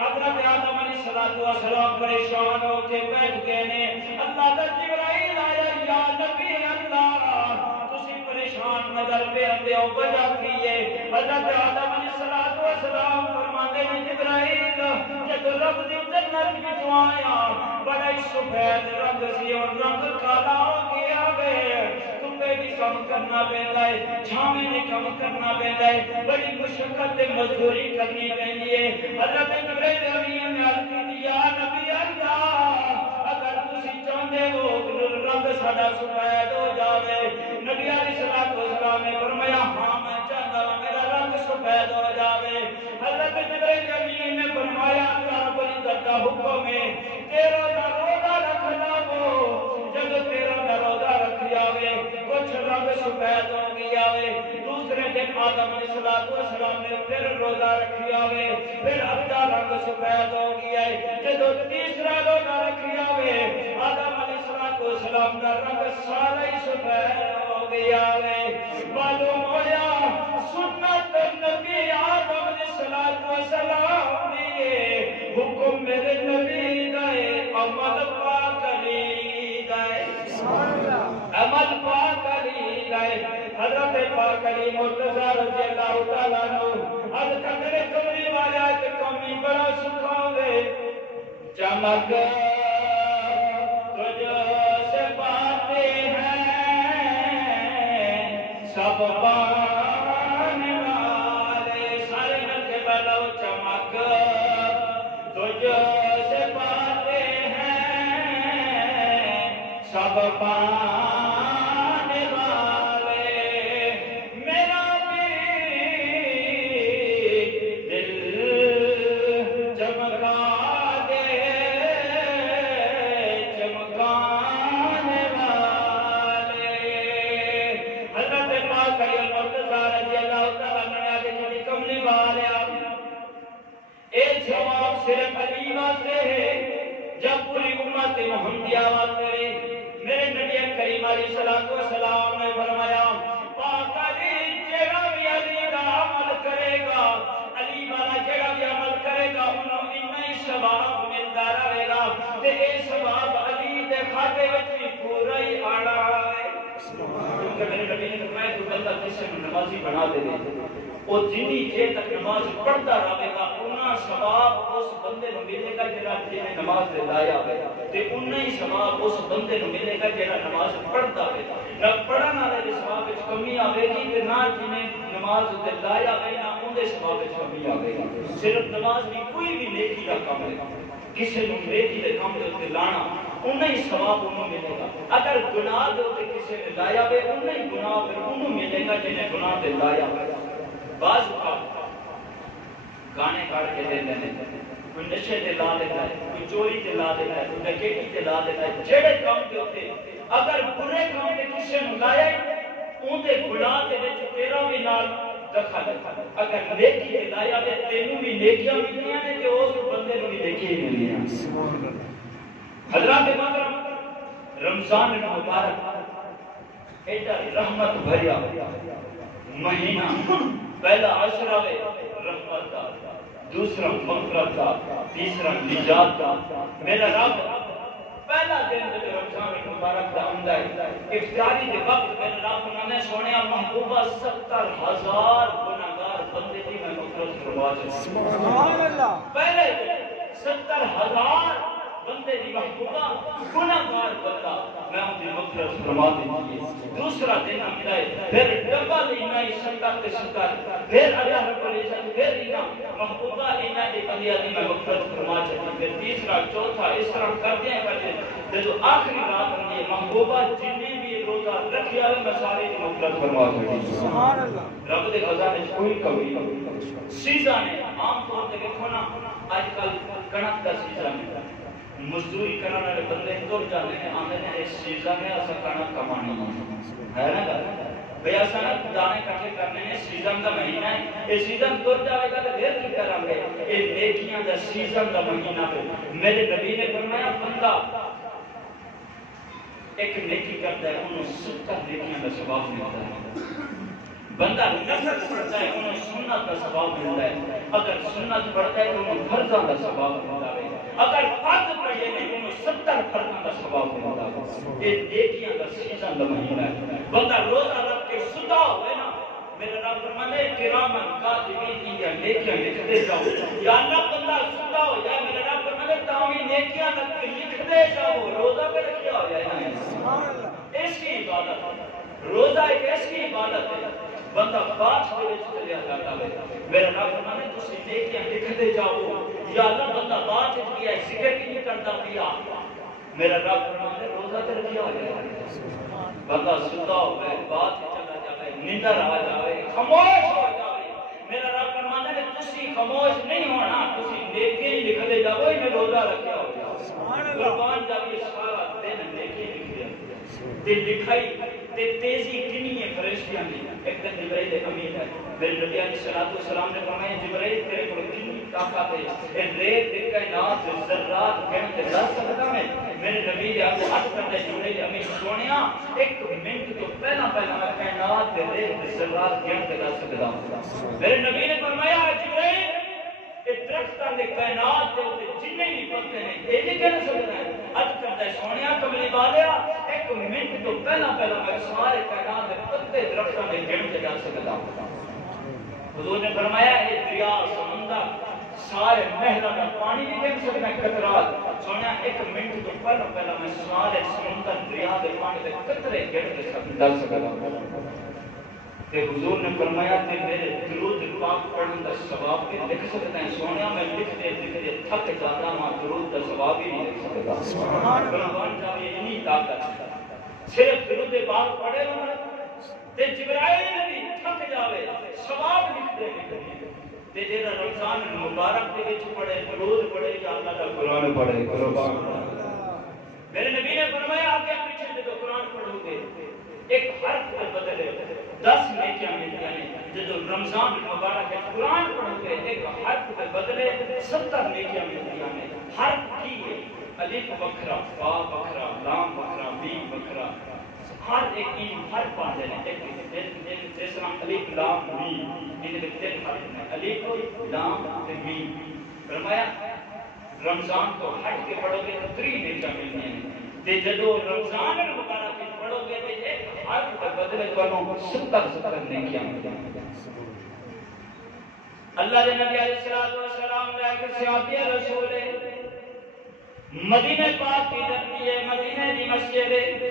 حضرت آدم علیہ السلام پریشان ہو کے بیٹھ گئے نے اللہ دا جبرائیل آیا یا نبی اللہ تسی پریشان نظر پہ آندے ہو وجہ کی ہے حضرت آدم علیہ السلام فرماندے نے جبرائیل جب رب دی جنت وچ آیا بڑا ہی سفید رنگ سی اور رنگ کالا ہو گیا وے تمہیں بھی کم کرنا پیندا ہے چھاویں بھی کم کرنا پیندا ہے بڑی مشقت تے مزدوری کرنی پیندی ہے حضرت جبرائیل امین نے عرض کی فرمایا اللہ رب العزت کا حکم ہے 13 دا روزہ رکھنا وہ جب 13 دا روزہ رکھ جاوے کچھ رنگ سفید ہو گیا وے دوسرے دن آدم علیہ السلام نے پھر روزہ رکھیا وے پھر اگلا رنگ سفید ہو گیا ہے جب تیسرا روزہ رکھیا وے آدم علیہ السلام کا رنگ سارا ہی سفید ہو گیا وے معلوم ہویا سنت نبی آدم علیہ السلام نے حکم میرے نبی دائے عمل پاک علی دائے عمل پاک علی دائے حضرت پاک علی مرتضی رضی اللہ تعالیٰ عنہ اب قدر کمری والے آج کمی بڑا سکھا ہوئے چمک تجھ سے پاتے ہیں سب پانے والے سارے نکے بلو چمک تجھ سے پاتے ہیں سب پانے والے میرا بھی دل چمکا دے چمکانے والے حضرت پاک علی مرتضی رضی اللہ تعالیٰ عنہ نے آگے کملی والے ایک جواب صرف علی واسطے ہے جب پوری امت محمدیہ واسطے میرے نبی کریم علیہ السلام نے فرمایا پاک علی جیڑا بھی علی کا عمل کرے گا علی والا جیڑا بھی عمل کرے گا انہوں اتنا ہی ثواب ملتا رہے گا تے اے ثواب علی دے کھاتے وچ بھی پورا ہی آنا ہے کیونکہ میرے نبی نے فرمایا تو بندہ کسی کو نمازی بنا دے اور جنی دیر تک نماز پڑھتا رہے گا انہاں ثواب اس بندے نو ملے گا جڑا جنے نماز دے لایا ہے تے انہاں ہی ثواب اس بندے نو ملے گا جڑا نماز پڑھتا ہے نہ پڑھن والے دے ثواب وچ کمی آوے گی تے نہ جنے نماز دے لایا ہے نہ اون دے ثواب وچ کمی آوے گی صرف نماز بھی کوئی بھی نیکی دا کام ہے کسی نو نیکی دے کام دے لانا انہاں ہی ثواب انہوں ملے گا اگر گناہ دے تے کسی نے لایا ہے انہاں ہی گناہ پھر انہوں ملے گا جنے گناہ دے لایا ہے بعض گانے کاٹ کے دے دینے کوئی نشے تے لا دیتا ہے کوئی چوری تے لا دیتا ہے کوئی ڈکیتی تے لا دیتا ہے جڑے کام تے ہوتے اگر برے کام تے کسی نے لایا اون دے گناہ دے وچ تیرا بھی نال دخل ہے اگر نیکی تے لایا تے تینوں بھی نیکیاں ملنیاں نے تے اس بندے نوں بھی نیکیاں ملنیاں سبحان اللہ حضرات محترم رمضان المبارک ایڈا رحمت بھریا مہینہ پہلا عشرہ ہے رحمت کا دوسرا مغفرت کا تیسرا نجات کا میرا رب پہلا دن جب رمضان المبارک کا آمدہ ہے افطاری کے وقت میرا رب انہوں نے سونیا محبوبہ 70,000 گناہگار بندے تھی میں مغفرت فرما سبحان اللہ پہلے 70,000 بندے دی محبوبہ گناہگار بندہ میں ان کی مغفرت فرما دیجیے دوسرا دن آمدہ ہے پھر ڈبل انہاں ہی 70 پھر اللہ رب العزت پھر انہاں محبوبہ انہاں دی بندیاں دی میں مغفرت فرما چاہتی پھر تیسرا چوتھا اس طرح کرتے ہیں جو آخری رات ہوندی ہے محبوبہ جنہیں بھی روزہ رکھیا ہے میں سارے کی مغفرت فرما چاہتی سبحان اللہ رب دے خزانے کوئی کمی سیزن ہے عام طور تے دیکھو نا آج کل کنک دا سیزن ہے مزدوری کرنے والے بندے تر جاتے ہیں آنے نے اس سیزن میں اسا کنک کمانی ہے نا گل بھئی اسا نا دانے کٹھے کرنے ہیں سیزن دا مہینہ ہے یہ سیزن تر جائے گا تو پھر کی کریں گے یہ نیکیاں دا سیزن دا مہینہ ہے میرے نبی نے فرمایا بندہ ایک نیکی کرتا ہے انہوں 70 نیکیاں دا ثواب ملتا ہے بندہ نفل پڑھتا ہے انہوں سنت کا ثواب ملتا ہے اگر سنت پڑھتا ہے انہوں فرضاں کا ثواب ملتا ہے اگر فرض پڑھے نہیں انہوں 70 فرضاں کا ثواب ملتا ہے یہ نیکیاں کا سیزن کا مہینہ ہے بندہ روزہ رکھ کے سدا ہوئے نا میرا رب فرمانے کرامن کاتبین کی نیکیاں لکھتے جاؤ یا اللہ بندہ سدا ہو جائے میرا رب فرمانے تاوی نیکیاں لکھتے جاؤ روزہ پہ کیا ہو جائے ایسی عبادت روزہ ایک ایسی عبادت ہے بندہ باش کے وچ چلیا جاتا ہے میرا رب فرمانے تسی نیکیاں لکھتے جاؤ یا اللہ بندہ باش وچ کیا ذکر کی نہیں کرتا پیا میرا رب فرمانے روزہ تے کیا ہو جائے بندہ ستا ہوئے بات چلا جائے نیندر آ جائے خاموش ہو جائے میرا رب فرمانے تسی خاموش نہیں ہونا، تسی نیکی لکھتے جاؤ، انہیں روزہ رکھیا ہو جاؤ قربان جب یہ سارا دن نیکی لکھ دیا تے لکھائی تے تیزی کنی ہے فرشتیاں دی. ایک دن جبرائیل امین ہے، میرے نبی علیہ السلام نے فرمایا جبرائیل تیرے کو کنی طاقت ہے، اے ریت دے کائنات ذرات گن کے دس سکتا ہے. میرے نبی نے آپ حد کرتا ہے جبرائیل امین سونیا ایک منٹ تو پہلا میں کائنات دے ریت ذرات گن کے دس سکتا ہوں. میرے نبی نے فرمایا جبرائیل درختوں کے کائنات کے جتنے بھی پتے ہیں یہ نہیں کہہ سکتا ہے. اج کرتا ہے سونیا کملی والیا ایک منٹ تو پہلا میں سارے کائنات کے پتے درختوں کے گن کے جا سکتا ہوں. حضور نے فرمایا یہ دریا سمندر سارے محلوں کا پانی بھی گن سکتا ہے قطرات. سونیا ایک منٹ تو پہلا میں سارے سمندر دریا کے پانی کے قطرے گن کے ڈال سکتا ہوں. کہ حضور نے فرمایا کہ میرے درود پاک پڑھنے کا ثواب بھی لکھ سکتے ہیں. سونیا میں لکھتے تھک جاتا ہوں، درود کا ثواب بھی نہیں لکھ سکتا. قربان جاوے اتنی طاقت صرف درود پاک پڑھے ہونا تے جبرائیل بھی تھک جاوے ثواب لکھتے ہیں. تے جیڑا رمضان مبارک دے وچ پڑھے درود پڑھے یا اللہ کا قرآن پڑھے. قربان میرے نبی نے فرمایا آگے پیچھے جو قرآن پڑھو گے ایک حرف کے بدلے 10 نیکیاں ملتی ہیں. جب رمضان مبارک ہے قرآن پڑھو گے ایک حرف کے بدلے 70 نیکیاں ملتی ہیں. حرف کی ہے الف بکھرا، با بکھرا، لام بکھرا، میم بکھرا، ہر ایک ان حرف آتے ہیں. جس طرح الف لام میم ان میں 3 حرف ہیں، الف لام تے میم. فرمایا رمضان کو ہٹ کے پڑھو گے تو 3 نیکیاں ملتی ہیں. تے جدو رمضان مبارک پڑھو گے تے ایک حرف کے بدلے تانوں 70 نیکیاں ملتی ہیں. اللہ کے نبی علیہ الصلوۃ والسلام نے ایک صحابی رسول مدینہ پاک کی دھرتی ہے، مدینہ دی مسجد ہے.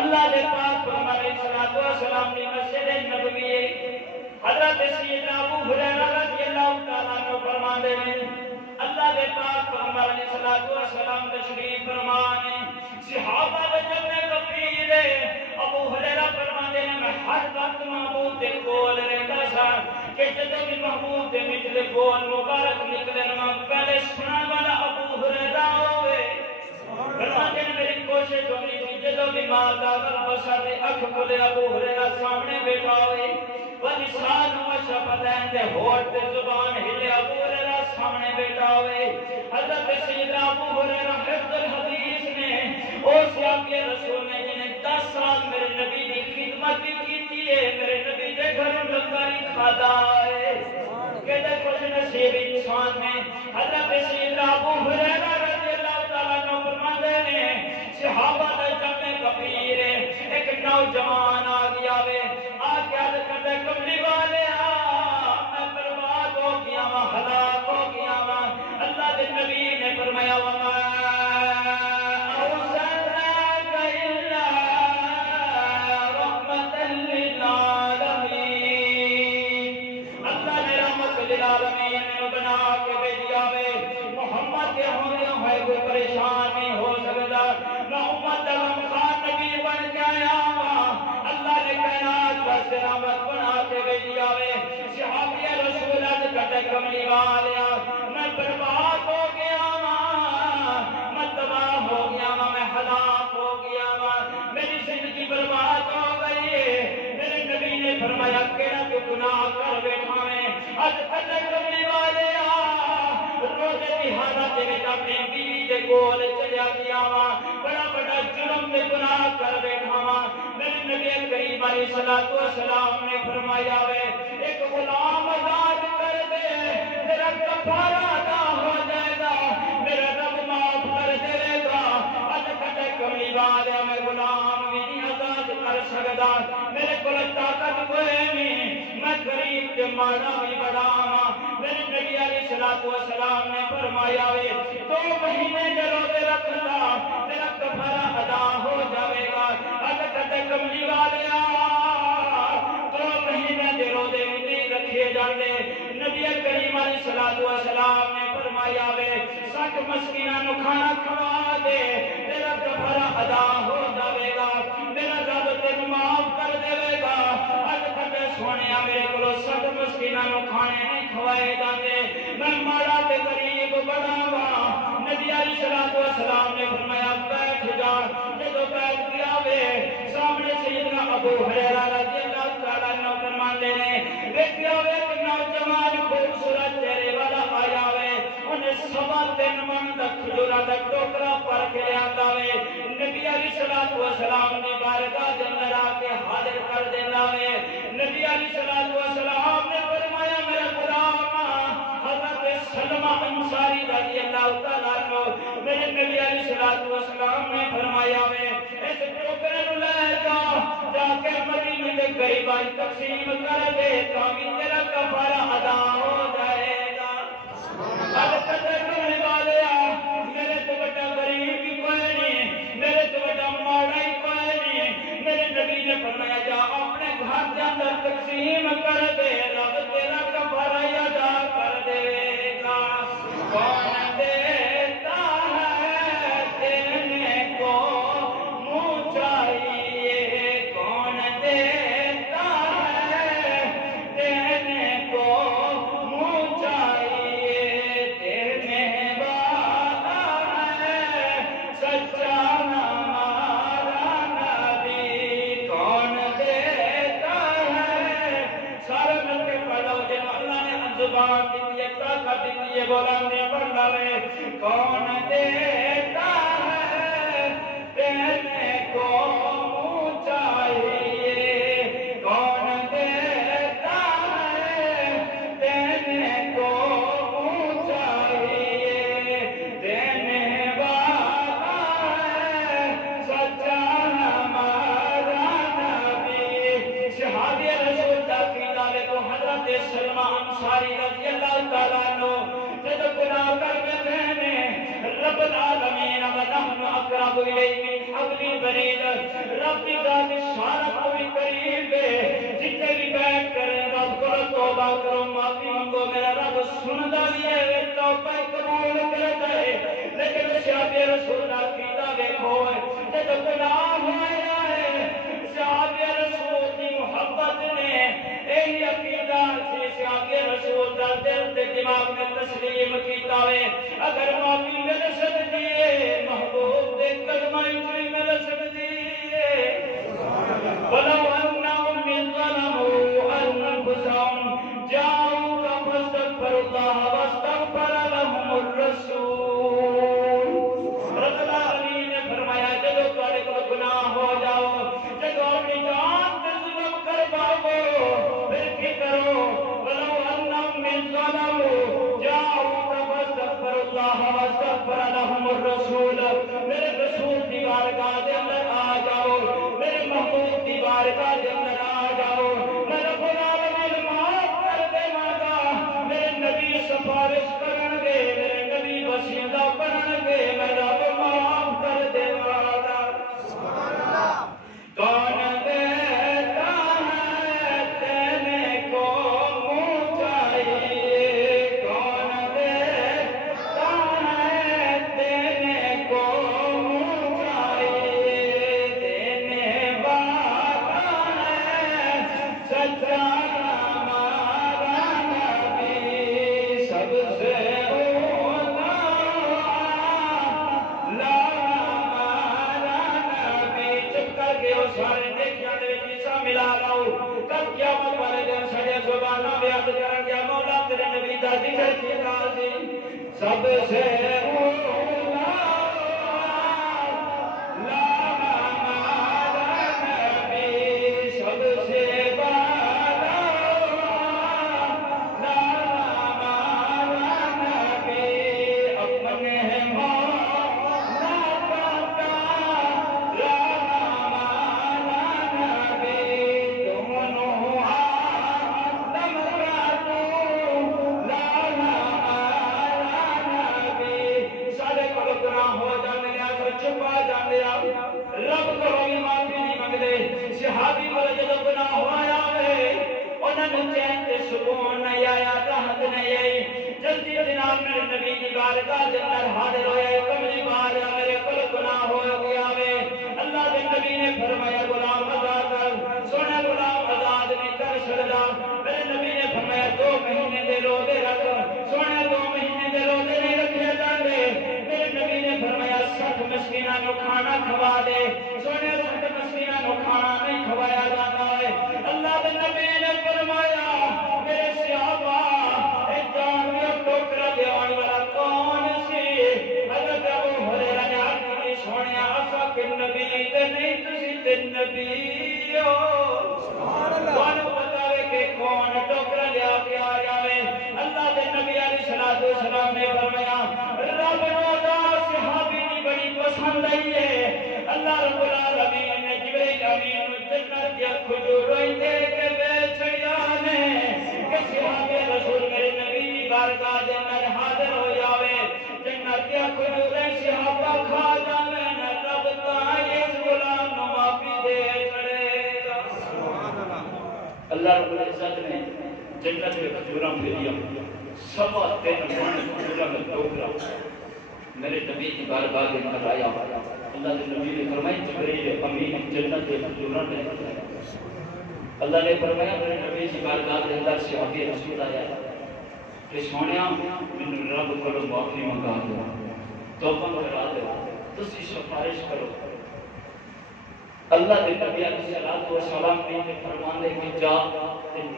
اللہ کے پاک پیغمبر علیہ الصلوۃ والسلام کی مسجد نبوی ہے. حضرت سیدنا ابو ہریرہ رضی اللہ تعالیٰ عنہ فرماتے ہیں اللہ کے پاک پیغمبر علیہ الصلوۃ والسلام تشریف فرمانے صحابہ دے جمع کثیر ابو ہریرہ فرماتے ہیں میں ہر وقت محبوب کے کول رہتا سا کہ جب بھی محبوب کے نکلے بول مبارک نکلے نہ پہلے سنن والا ابو ہریرہ ہوئے. فرماتے ہیں میری کوشش ہونی تھی جب بھی ماں داغل بسر اکھ کھلے ابو ہریرہ سامنے بیٹھا ہوئے ولسان و شفتین دے ہوٹ تے زبان ہلے ابو ہریرہ سامنے بیٹھا ہوئے. حضرت سیدنا ابو ہریرہ حفظ الحدیث نے اس صحابی رسول نے جنہیں 10 سال میرے نبی کی خدمت بھی کی ہے، میرے نبی کے گھر لنگاری کھادا ہے. کہتے خوش نصیب انسان میں حضرت سیدنا ابو ہریرہ رضی اللہ تعالیٰ عنہ فرماتے ہیں صحابہ دے جمع کبیر ایک نوجوان آ گیا وے آ کے عرض کرتے کملی والے میں برباد ہو گیا ہوں، ہلاک ہو گیا ہوں. اللہ کے نبی نے فرمایا وما ارسلناک الا رحمۃ للعالمین. اللہ نے رحمت للعالمین میں بنا کے بھیجا وے. محمد کے ہونے ہوئے کوئی پریشان نہیں ہو سکتا. محمد خان نبی بن گیا اللہ نے کائنات پر رحمت بنا کے بھیجا وے. صحابی رسول کہتے کملی والیا میں برباد ہو گیا میں تباہ ہو گیا میں ہلاک ہو گیا میری زندگی برباد ہو گئی. میرے نبی نے فرمایا کہنا کہ گناہ کر بیٹھا میں اج کہتے کملی والیا روزے کی حالت میں اپنی بیوی کے کول چلیا گیا بڑا بڑا جرم میں گناہ کر بیٹھا. میرے نبی کریم علیہ الصلوۃ والسلام نے فرمایا وے ایک غلام آزاد کر دے میرا کفارہ ادا ہو جائے گا، میرا رب معاف کر دے گا. اج کہتے کملی والیا میں غلام بھی نہیں آزاد کر سکتا، میرے کو طاقت کوئی نہیں، میں غریب کے مانا بھی بڑا ہاں. میرے نبی علیہ الصلوۃ والسلام نے فرمایا وے 2 مہینے کے روزے رکھنا تیرا کفارہ ادا ہو جائے گا. اج کہتے کملی والیا 2 مہینے کے روزے نہیں رکھے جاتے. نبی کریم علیہ الصلوۃ والسلام نے فرمایا وے 60 مسکیناں نو کھانا کھوا دے تیرا کفارہ ادا ہو جائے گا، میرا رب تینوں معاف کر دے گا. اج کہتے سونے میرے کو 60 مسکینوں کھانے نہیں کھوائے جاتے، میں ماڑا تے غریب بڑا وا۔ نبی علیہ السلام نے فرمایا بیٹھ جا، جدو بیٹھ گیا وے سامنے سیدنا ابو ہریرہ رضی اللہ تعالیٰ عنہ فرماندے نے دیکھیا وے ایک نوجوان خوبصورت چہرے والا آیا وے، انہیں 3.25 من دا کھجوراں دا ٹوکرا بھر کے لیا وے، نبی علیہ السلام دی بارگاہ دے اندر آ کے حاضر کر دینا وے۔ نبی علیہ السلام نے فرمایا میرا غلام حضرت سلمہ انصاری رضی اللہ تعالیٰ عنہ، میرے نبی علیہ السلام نے فرمایا وے اس ٹوکرے نو لے جا کے مدینے دے غریباں تقسیم کر دے تاکہ تیرا کفارہ ادا ہو جائے گا۔ اب قدر کرنے والے میرے تو بڑا غریب بھی کوئی نہیں، میرے تو بڑا ماڑا ہی کوئی نہیں، میرے نبی نے فرمایا جا اپنے گھر کے اندر تقسیم کر دے، رب تیرا کفارہ ادا کر دے گا۔ کون دیتا ہے دینے کو منہ چاہیے، کون دیتا ہے دینے کو منہ چاہیے، دینے والا ہے سچا ہمارا نبی، کون دیتا ہے۔ سارے مل کے پڑھو جن اللہ نے زبان دی ہے طاقت دی ہے بولنے پڑھنا ہے، کون دیتا ہے دینے کو منہ چاہیے، کون دیتا ہے دینے کو منہ چاہیے، دینے والا ہے سچا ہمارا نبی۔ صحابی رسول کا عقیدہ لے تو حضرت سلمہ انصاری رضی اللہ تعالیٰ عنہ جب گناہ کر بیٹھے نے رب العالمین ونحن اقرب الیہ من حبل الورید، رب کی ذات سارا کوئی قریب ہے، جتنے بھی بیٹھ کر رب کو توبہ کرو معافی مانگو میرا رب سنتا بھی ہے توبہ قبول کرتا ہے۔ لیکن صحابی رسول کا عقیدہ دیکھو جب گناہ ہوا ہے صحابی رسول کی محبت نے یہی عقیدہ صحابی رسول کا دل سے دماغ میں تسلیم کیتا ہے، اگر معافی مل سکتی ہے محبوب دے قدماں وچ مل سکتی ہے۔ وَلَوْ أَنَّهُمْ إِذْ ظَلَمُوا أَنفُسَهُمْ جَاءُوكَ فَاسْتَغْفَرُوا اللَّهَ وَاسْتَغْفَرَ لَهُمُ الرَّسُولُ۔ رب العالمین نے فرمایا جدو تمہارے کو گناہ ہو جاؤ، جدو اپنی جان پہ ظلم کر پاؤ پھر کی کرو، وَلَوْ أَنَّهُمْ إِذْ ظَلَمُوا جَاءُوكَ فَاسْتَغْفَرُوا اللَّهَ وَاسْتَغْفَرَ لَهُمُ الرَّسُولُ۔ میرے رسول کی بارگاہ کے اندر آ جاؤ، میرے محبوب کی بارگاہ کے اندر آ جاؤ، میں رب العالمین معاف کر دے گا، میرے نبی سفارش کرن گے، میرے نبی وسیلہ کرن گے، میں رب معاف کر دے گا۔ کون دیتا ہے دینے کو منہ چاہیے، کون دیتا ہے دینے کو منہ چاہیے، دینے والا ہے سچا ہمارا نبی، سب سے اولا لا ہمارا نبی۔ چپ کر کے وہ سارے نیکیاں دے وچ حصہ ملا لو، کل قیامت والے دن سڑے زباناں بیعت کرن گیا مولا تیرے نبی دا ذکر کیتا سی، سب سے اولا لا ہمارا نبی، سب سے بالا لا ہمارا نبی، اپنے مولا کا لا ہمارا نبی، دونوں عالم کا لا ہمارا نبی۔ سارے کو گناہ ہو جانے اگر چھپا جانے رب کو بھی معافی نہیں منگتے۔ صحابی کو جب گناہ ہوا ہے انہوں نے چین تے سکون نہیں آیا، راحت نہیں آئی، جلدی جناب میرے نبی کی بارگاہ کے اندر حاضر ہوئے، کملی بار میرے کل گناہ ہو گیا ہے۔ اللہ کے نبی نے فرمایا غلام آزاد کر، سونا غلام آزاد نہیں کر سکتا، نو کھانا کھوا دے سونے سنت مسکیناں نو کھانا نہیں کھوایا جاتا ہے اللہ دے نبی نے فرمایا میرے صحابہ اے جانوی ٹوکرا دیوان والا کون سی حضرت ابو ہریرہ نے عرض کی سونے آسا کہ نبی تے نہیں تسی تے نبی ہو سبحان اللہ بتاوے کہ کون ٹوکرا لیا کے آ جاوے اللہ دے نبی علیہ السلام نے فرمایا رب نو دا صحابی دی بڑی پسند آئی ہے اللہ رب العالمین نے جبریل امین نو جنت دیا کھجوروئی دے کے بیچڑیا نے کہ صحابی رسول میرے نبی دی بارگاہ دے اندر حاضر ہو جاوے جنت دیا کھجوروئی صحابہ کھا جاوے نہ رب تاں اس غلام نو معافی دے چھڑے گا اللہ رب العزت نے جنت کے کھجوراں بھیجیا سوا 3 من کھجوراں کا ٹوکرا میرے نبی کی بارگاہ کے اندر آیا اللہ کے نبی نے فرمایا جبریل امین جنت کے کھجوراں نے اللہ نے فرمایا میرے نبی کی بارگاہ کے اندر صحابی رسول آیا کہ سونیا مینوں رب کولوں معافی منگا دو توبہ کرا دو تسی سفارش کرو اللہ دے نبی علیہ السلام نے فرمانے کہ جا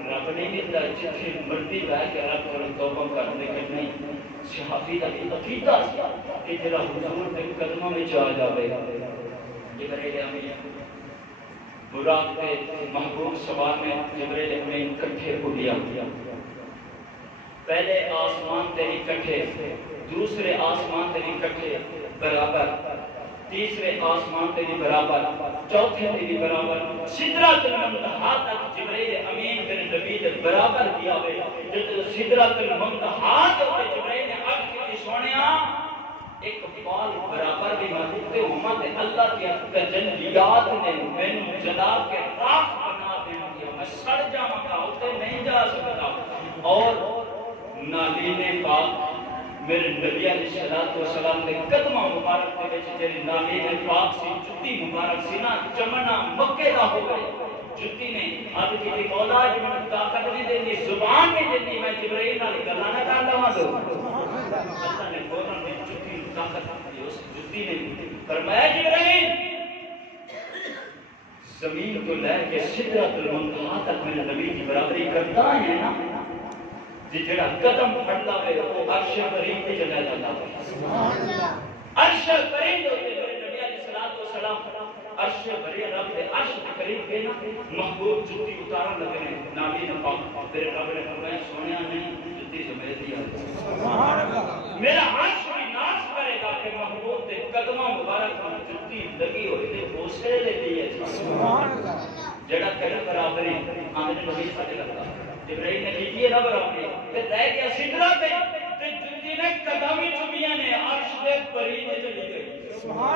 رب نے دیتا جتھے مرضی ہے کہ رب کو توبہ کرنے کے نہیں صحابی دا عقیدہ کہ جڑا حضور دے قدموں میں آ جاوے جبریل امین براق کے محبوب سوار میں جبریل امین اکٹھے اڑیا پہلے آسمان تیری کٹھے دوسرے آسمان تیری کٹھے برابر تیسرے آسمان تیری برابر چوتھے تیری برابر سدرۃ المنتہا تک جبریل امین میرے نبی دے برابر کیا ہوئے جب سدرۃ المنتہا تے جبریل نے عرض کی سونیا ایک بال برابر بھی موجود تے امت اللہ کی تجلیات نے مینوں جلا کے راکھ بنا دیا میں سڑ جاواں گا اوتے نہیں جا سکتا اور نالین پاک میرے نبی علیہ السلام نے قدمہ مبارک دے وچ جڑی نالین پاک سی جُتی مبارک سی نا چمنا مکے دا ہو گئے جُتی نے اب کی مولا جی میں طاقت نہیں دینی زبان نہیں دینی میں جبرائیل نال گلاں نہ کر لواں تو اللہ نے فوراً میں جُتی طاقت دی اس جُتی نے فرمایا جبرائیل زمین کو لے کے سدرۃ المنتہا تک میرے نبی کی برابری کرتا ہے نا جڑا قدم پھڑتا ہے وہ عرش کریم پہ چلا جاتا ہے عرش کریم ہوتے ہیں نبی علیہ السلام عرش کریم رب کے عرش کریم کے محبوب جُتی اتارا لگے ہیں نبی نے پاک میرے رب نے فرمایا سونیا نہیں جُتی سمیت دیا میرا عرش بھی ناز کرے گا کہ محبوب کے قدموں مبارک میں جُتی لگی ہوئی تھی حوصلے لیتی ہے جڑا کرے برابری آمد نبی صلی اللہ علیہ وسلم جبرائیل نے لیتی ہے رب رب نے کہ دے گیا سدرہ پہ تے جنجی نے قدمی چمیاں نے عرش دے پرید چلی گئی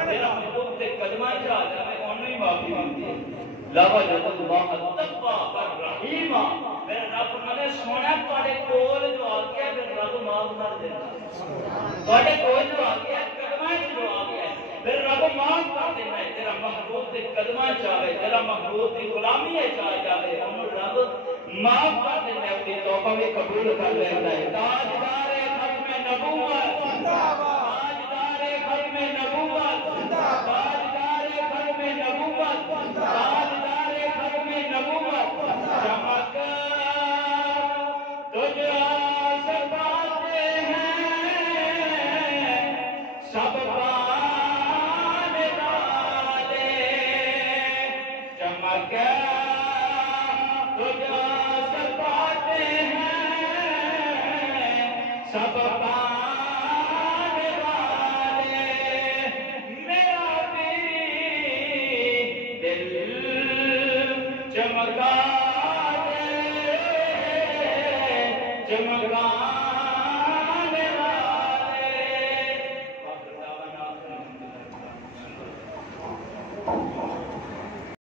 میرا محبوب تے قدمہ چاہ جا میں انہوں ہی معافی مانگی ہے لاوا جب اللہ التقوی والرحیمہ میرے رب نے سونا تواڈے کول جو آ گیا پھر رب معاف کر دینا تواڈے کول جو آ گیا قدمہ جو آ گیا پھر رب معاف کر دینا ہے تیرا محبوب تے قدمہ چاہے تیرا محبوب تے غلامی ہے چاہ جاوے انہوں رب معاف کر دینا ہے اپنی توبہ میں قبول کر لیتا ہے تاجدار ختم نبوت تاجدار ختم نبوت تاجدار ختم نبوت تاجدار ختم نبوت چمک تجھ آس پاتے ہیں سب پانے والے چمک تجھ آس پاتے ہیں سب پانے والے میرا بھی دل چمکا دے چمکا